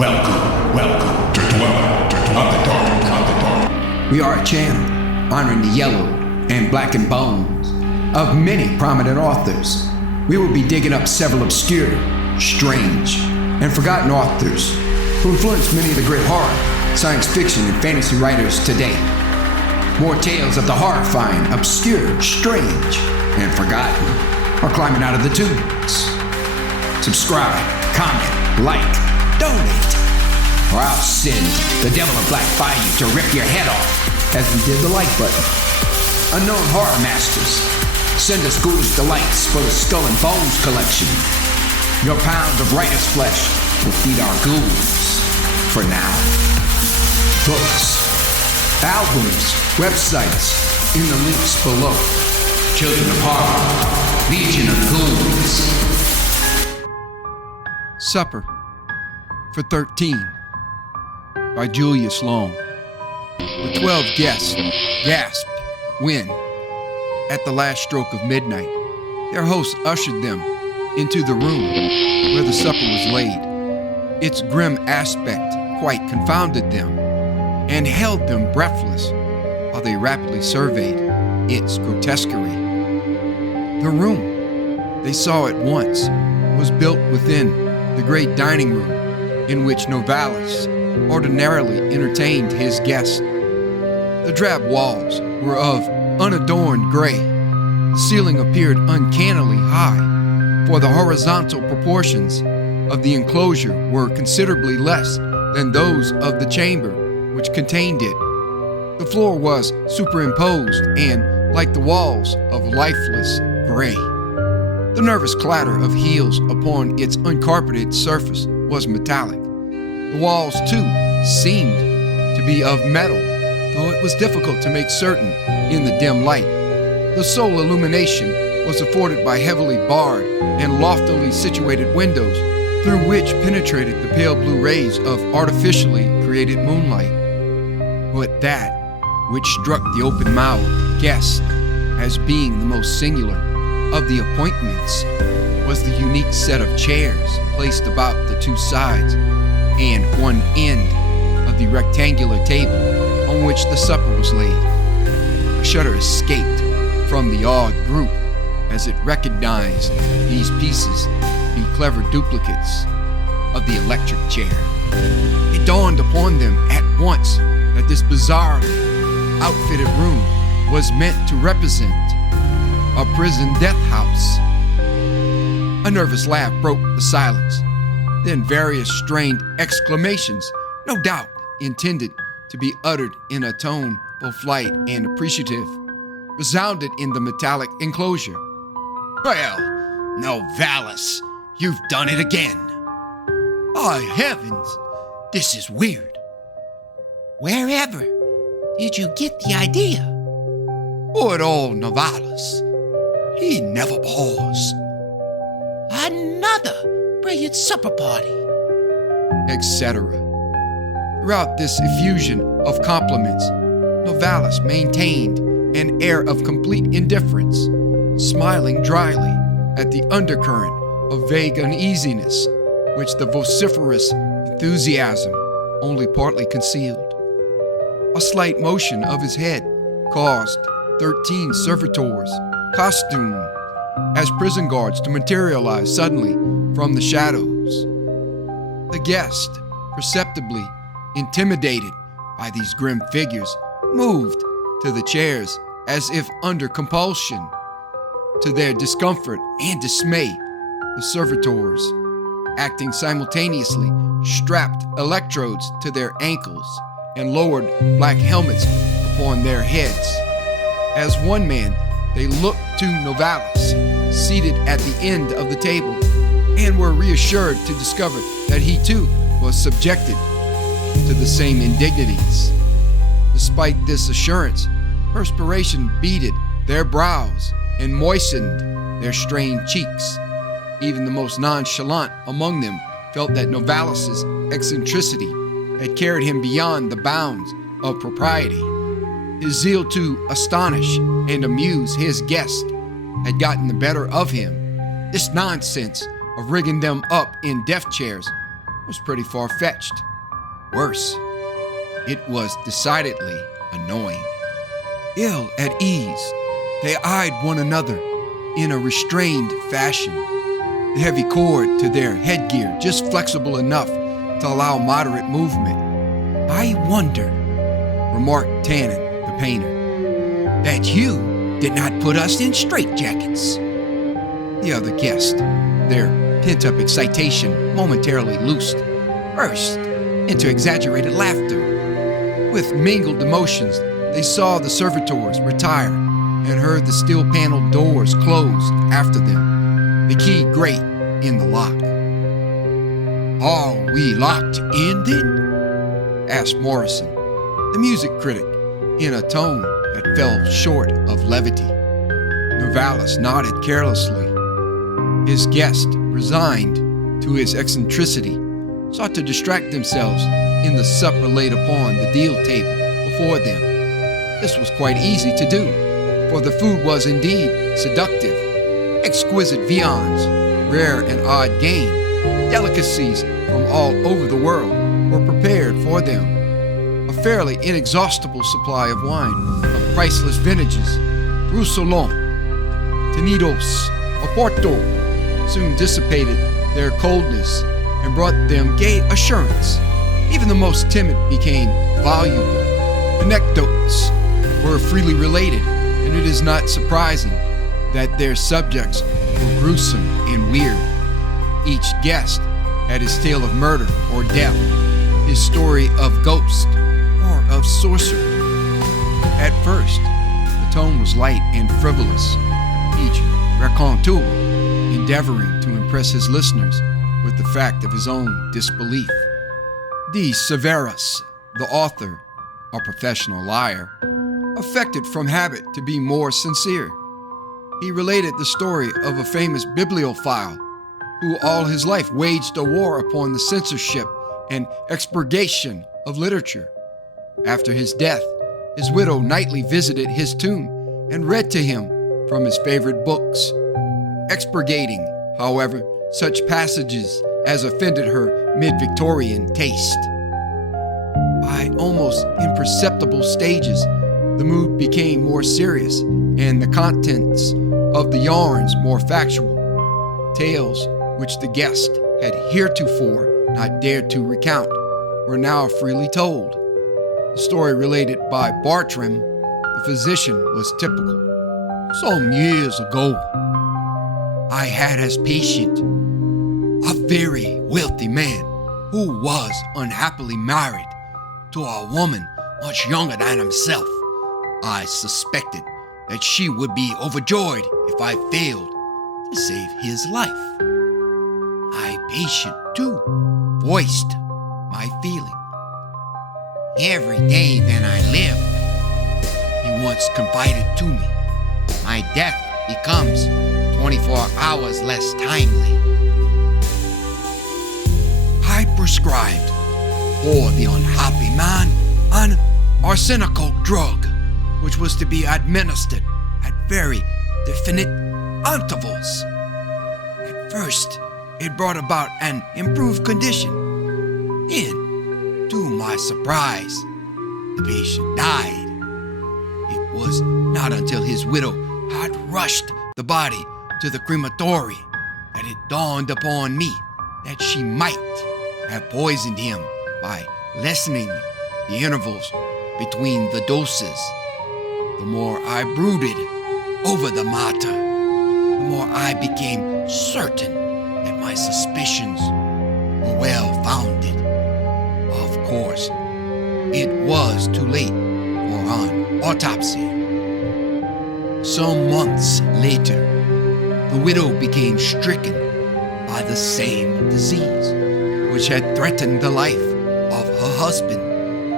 Welcome to Dwelling of the Dark. We are a channel honoring the yellow and blackened bones of many prominent authors. We will be digging up several obscure, strange, and forgotten authors who influenced many of the great horror, science fiction, and fantasy writers today. More tales of the horrifying, obscure, strange, and forgotten are climbing out of the tubes. Subscribe, comment, like, donate, or I'll send the devil of black by you to rip your head off, as we did the like button. Unknown horror masters, send us ghoulish delights for the Skull and Bones collection. Your pound of writer's flesh will feed our ghouls. For now, books, albums, websites, in the links below. Children of Horror, Legion of Ghouls. Supper for 13 by Julius Long. The 12 guests gasped when, at the last stroke of midnight, their host ushered them into the room where the supper was laid. Its grim aspect quite confounded them and held them breathless while they rapidly surveyed its grotesquerie. The room, they saw at once, was built within the great dining room in which Novalis ordinarily entertained his guests. The drab walls were of unadorned gray. The ceiling appeared uncannily high, for the horizontal proportions of the enclosure were considerably less than those of the chamber which contained it. The floor was superimposed and, like the walls, of lifeless gray. The nervous clatter of heels upon its uncarpeted surface was metallic. The walls, too, seemed to be of metal, though it was difficult to make certain in the dim light. The sole illumination was afforded by heavily barred and loftily situated windows through which penetrated the pale blue rays of artificially created moonlight. But that which struck the open-mouthed guest as being the most singular of the appointments was the unique set of chairs placed about the two sides and one end of the rectangular table on which the supper was laid. A shudder escaped from the awed group as it recognized these pieces to be clever duplicates of the electric chair. It dawned upon them at once that this bizarrely outfitted room was meant to represent a prison death house. A nervous laugh broke the silence. Then various strained exclamations, no doubt intended to be uttered in a tone both light and appreciative, resounded in the metallic enclosure. Well, Novalis, you've done it again. Oh, heavens, this is weird. Wherever did you get the idea? Good old Novalis. He never paused. Another brilliant supper party, etc. Throughout this effusion of compliments, Novalis maintained an air of complete indifference, smiling dryly at the undercurrent of vague uneasiness which the vociferous enthusiasm only partly concealed. A slight motion of his head caused 13 servitors, costumed as prison guards, to materialize suddenly from the shadows. The guest, perceptibly intimidated by these grim figures, moved to the chairs as if under compulsion. To their discomfort and dismay, the servitors, acting simultaneously, strapped electrodes to their ankles and lowered black helmets upon their heads. As one man, they looked to Novalis, seated at the end of the table, and were reassured to discover that he too was subjected to the same indignities. Despite this assurance, perspiration beaded their brows and moistened their strained cheeks. Even the most nonchalant among them felt that Novalis's eccentricity had carried him beyond the bounds of propriety. His zeal to astonish and amuse his guest had gotten the better of him. This nonsense of rigging them up in death chairs was pretty far-fetched. Worse, it was decidedly annoying. Ill at ease, they eyed one another in a restrained fashion, the heavy cord to their headgear just flexible enough to allow moderate movement. "I wonder," remarked Tannen, the painter, "that you did not put us in straitjackets." The other guest, their pent-up excitation momentarily loosed, burst into exaggerated laughter. With mingled emotions, they saw the servitors retire and heard the steel-paneled doors close after them, the key grate in the lock. "Are we locked in then?" asked Morrison, the music critic, in a tone that fell short of levity. Novalis nodded carelessly. His guest, resigned to his eccentricity, sought to distract themselves in the supper laid upon the deal table before them. This was quite easy to do, for the food was indeed seductive. Exquisite viands, rare and odd game, delicacies from all over the world were prepared for them. A fairly inexhaustible supply of wine, of priceless vintages, Roussillon, Tenidos, Oporto, soon dissipated their coldness and brought them gay assurance. Even the most timid became voluble. Anecdotes were freely related, and it is not surprising that their subjects were gruesome and weird. Each guest had his tale of murder or death, his story of ghost or of sorcery. At first, the tone was light and frivolous, each raconteur endeavoring to impress his listeners with the fact of his own disbelief. D. Severus, the author, a professional liar, affected from habit to be more sincere. He related the story of a famous bibliophile who all his life waged a war upon the censorship and expurgation of literature. After his death, his widow nightly visited his tomb and read to him from his favorite books, expurgating, however, such passages as offended her mid-Victorian taste. By almost imperceptible stages, the mood became more serious and the contents of the yarns more factual. Tales which the guest had heretofore not dared to recount were now freely told. The story related by Bartram, the physician, was typical. "Some years ago, I had as patient a very wealthy man who was unhappily married to a woman much younger than himself. I suspected that she would be overjoyed if I failed to save his life. My patient, too, voiced my feeling. Every day that I live, he once confided to me, my death becomes 24 hours less timely. I prescribed for the unhappy man an arsenical drug, which was to be administered at very definite intervals. At first, it brought about an improved condition. Then, to my surprise, the patient died. It was not until his widow had rushed the body to the crematory that it dawned upon me that she might have poisoned him by lessening the intervals between the doses. The more I brooded over the matter, the more I became certain that my suspicions were well founded. Of course, it was too late for an autopsy. Some months later, the widow became stricken by the same disease which had threatened the life of her husband.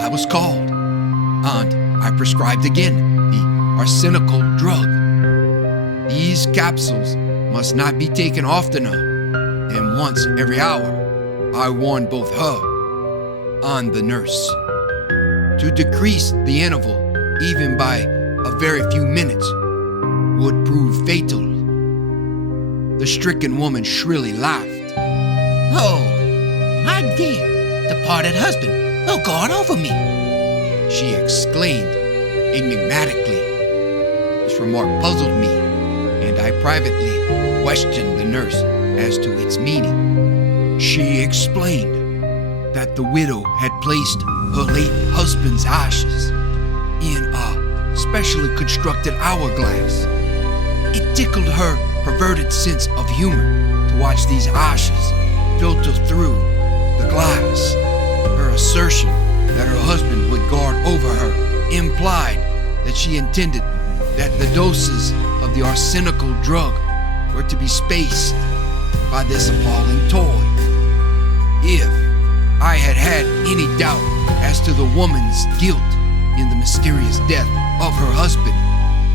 I was called, and I prescribed again the arsenical drug. These capsules must not be taken oftener than once every hour, I warned both her and the nurse. To decrease the interval, even by a very few minutes, would prove fatal. The stricken woman shrilly laughed. "Oh, my dear departed husband will guard over me," she exclaimed enigmatically. This remark puzzled me, and I privately questioned the nurse as to its meaning. She explained that the widow had placed her late husband's ashes in a specially constructed hourglass. It tickled her perverted sense of humor to watch these ashes filter through the glass. Her assertion that her husband would guard over her implied that she intended that the doses of the arsenical drug were to be spaced by this appalling toy. If I had had any doubt as to the woman's guilt in the mysterious death of her husband,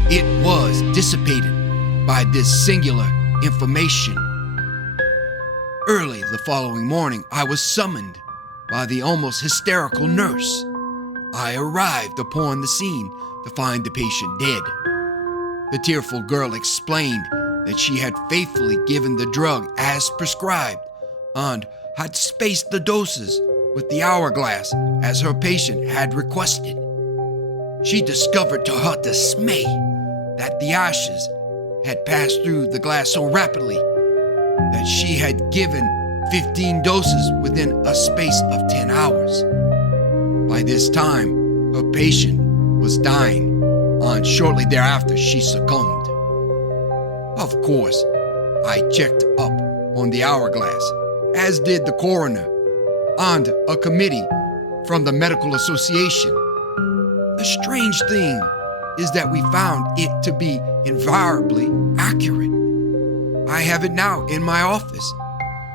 it was dissipated by this singular information. Early the following morning, I was summoned by the almost hysterical nurse. I arrived upon the scene to find the patient dead. The tearful girl explained that she had faithfully given the drug as prescribed and had spaced the doses with the hourglass as her patient had requested. She discovered to her dismay that the ashes had passed through the glass so rapidly that she had given 15 doses within a space of 10 hours. By this time, her patient was dying, and shortly thereafter she succumbed. Of course, I checked up on the hourglass, as did the coroner and a committee from the medical association. The strange thing is that we found it to be invariably accurate. I have it now in my office,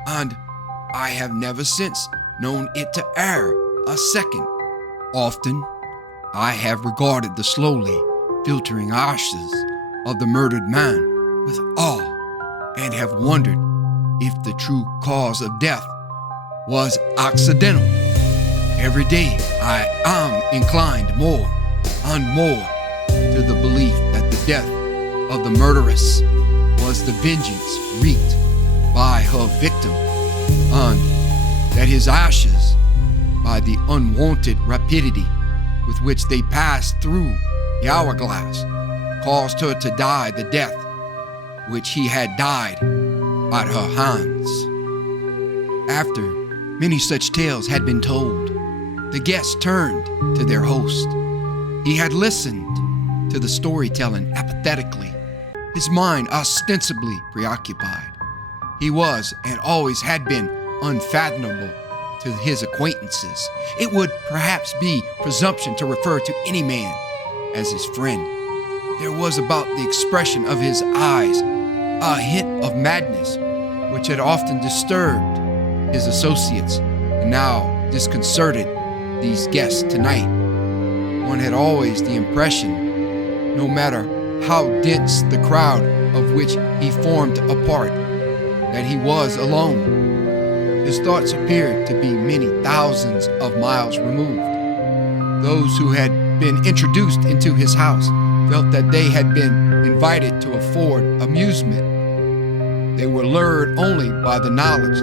and I have never since known it to err a second. Often, I have regarded the slowly filtering ashes of the murdered man with awe and have wondered if the true cause of death was accidental. Every day, I am inclined more and more to the belief that the death of the murderess was the vengeance wreaked by her victim, and that his ashes, by the unwonted rapidity with which they passed through the hourglass, caused her to die the death which he had died at her hands. After many such tales had been told, the guests turned to their host. He had listened to the storytelling apathetically, his mind ostensibly preoccupied. He was and always had been unfathomable to his acquaintances. It would perhaps be presumption to refer to any man as his friend. There was about the expression of his eyes a hint of madness which had often disturbed his associates and now disconcerted these guests tonight. One had always the impression, no matter how dense the crowd of which he formed a part, that he was alone. His thoughts appeared to be many thousands of miles removed. Those who had been introduced into his house felt that they had been invited to afford amusement. They were lured only by the knowledge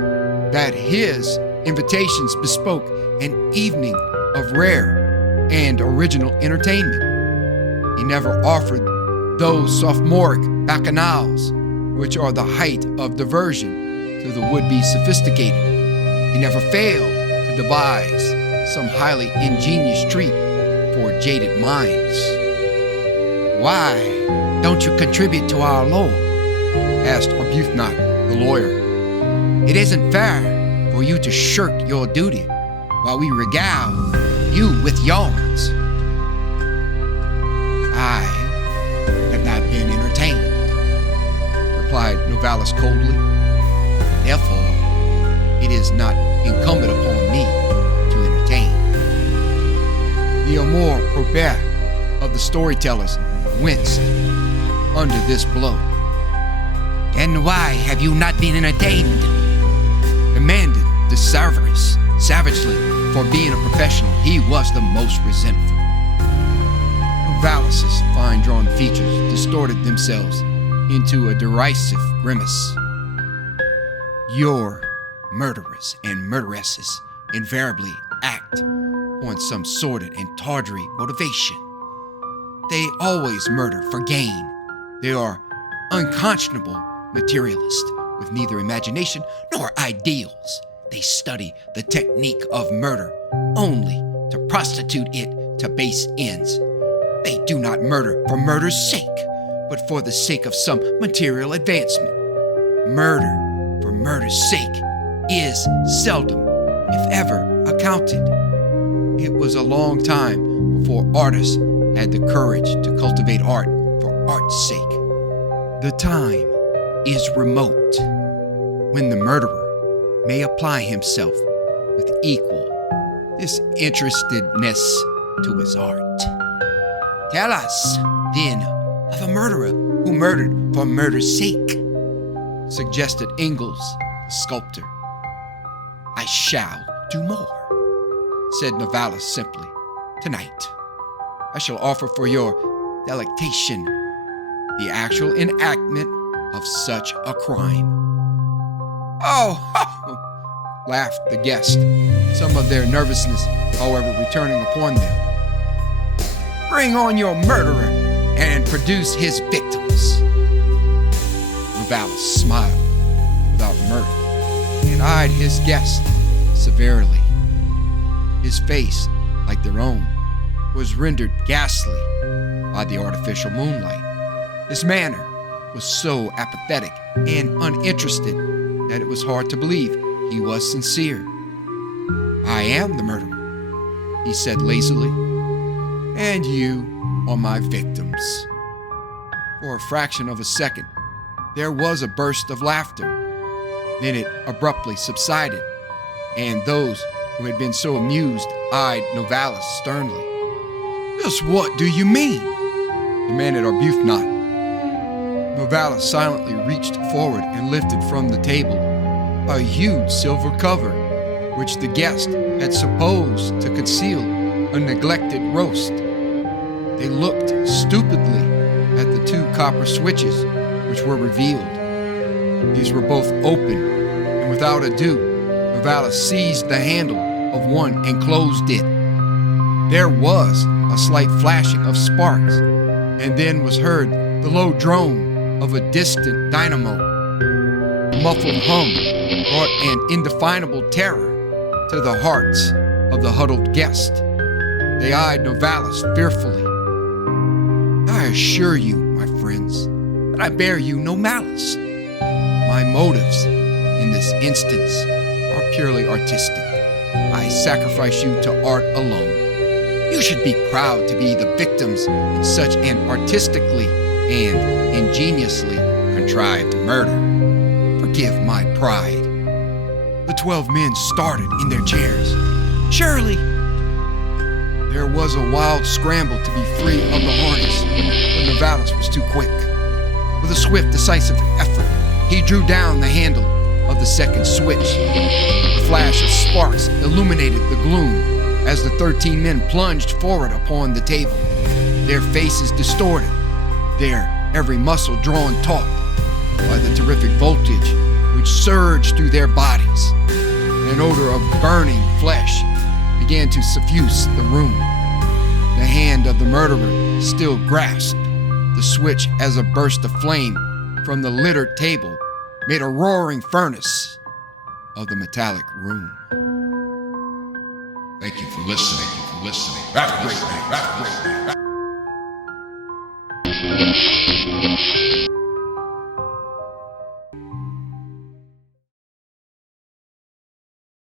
that his invitations bespoke an evening of rare and original entertainment. He never offered those sophomoric bacchanals which are the height of diversion to the would-be sophisticated. He never failed to devise some highly ingenious treat for jaded minds. "Why don't you contribute to our lore?" asked Arbuthnot, the lawyer. "It isn't fair for you to shirk your duty while we regale you with yarns." "I have not been entertained," replied Novalis coldly. "Therefore, it is not incumbent upon me to entertain." The amour propre of the storytellers winced under this blow. "And why have you not been entertained?" demanded the Cerberus savagely. For being a professional, he was the most resentful. Novalis' fine-drawn features distorted themselves into a derisive grimace. "Your Murderers and murderesses invariably act on some sordid and tawdry motivation. They always murder for gain. They are unconscionable materialists with neither imagination nor ideals. They study the technique of murder only to prostitute it to base ends. They do not murder for murder's sake, but for the sake of some material advancement. Murder for murder's sake is seldom, if ever, accounted. It was a long time before artists had the courage to cultivate art for art's sake. The time is remote when the murderer may apply himself with equal disinterestedness to his art. Tell us, then, of a murderer who murdered for murder's sake, suggested Ingalls, the sculptor. I shall do more, said Novalis simply. Tonight, I shall offer for your delectation the actual enactment of such a crime. Oh, laughed the guests, some of their nervousness, however, returning upon them. Bring on your murderer and produce his victims. Novalis smiled without mirth and eyed his guest severely. His face, like their own, was rendered ghastly by the artificial moonlight. His manner was so apathetic and uninterested that it was hard to believe he was sincere. I am the murderer, he said lazily, and you are my victims. For a fraction of a second, there was a burst of laughter. Then it abruptly subsided, and those who had been so amused eyed Novalis sternly. Just what do you mean? demanded Arbuthnot. Novalis silently reached forward and lifted from the table a huge silver cover, which the guest had supposed to conceal a neglected roast. They looked stupidly at the two copper switches which were revealed. These were both open, and without ado, Novalis seized the handle of one and closed it. There was a slight flashing of sparks, and then was heard the low drone of a distant dynamo. The muffled hum brought an indefinable terror to the hearts of the huddled guest. They eyed Novalis fearfully. I assure you, my friends, that I bear you no malice. My motives in this instance are purely artistic. I sacrifice you to art alone. You should be proud to be the victims in such an artistically and ingeniously contrived murder. Forgive my pride. The 12 men started in their chairs. Surely! There was a wild scramble to be free of the harness, but Novalis was too quick. With a swift, decisive effort, he drew down the handle of the second switch. A flash of sparks illuminated the gloom as the 13 men plunged forward upon the table, their faces distorted, their every muscle drawn taut by the terrific voltage which surged through their bodies. An odor of burning flesh began to suffuse the room. The hand of the murderer still grasped the switch as a burst of flame from the littered table made a roaring furnace of the metallic room. Thank you for listening. That's great, man. That's great, man.